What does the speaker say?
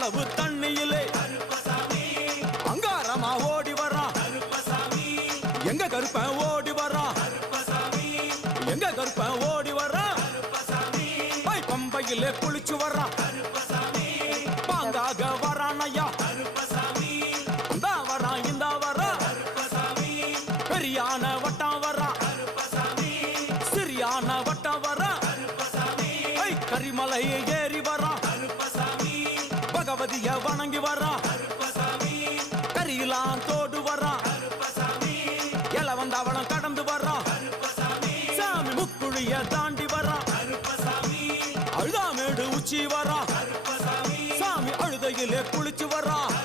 அவ்வளவு தண்ணியிலே அங்காரமா ஓடி வரான் எங்க கருப்பன் ஓடி வரான் எங்க கருப்பன் ஓடி வரான் பம்பையிலே குளிச்சு வரான் பாங்காக வரான் ஐயா இந்தா வரான் இந்த வரான் பெரியான வட்டம் வரான் சிறியான வட்டம் வரான் கரிமலையை ஏறி வரான் பகவதிய வணங்கி வரான் கரியெல்லாம் தோடு வரான் எல வந்தவளம் கடந்து வரான் சாமி முக்குழிய தாண்டி வரான் அழுதாமேடு உச்சி வரான் சாமி அழுதையிலே குளிச்சு வரான்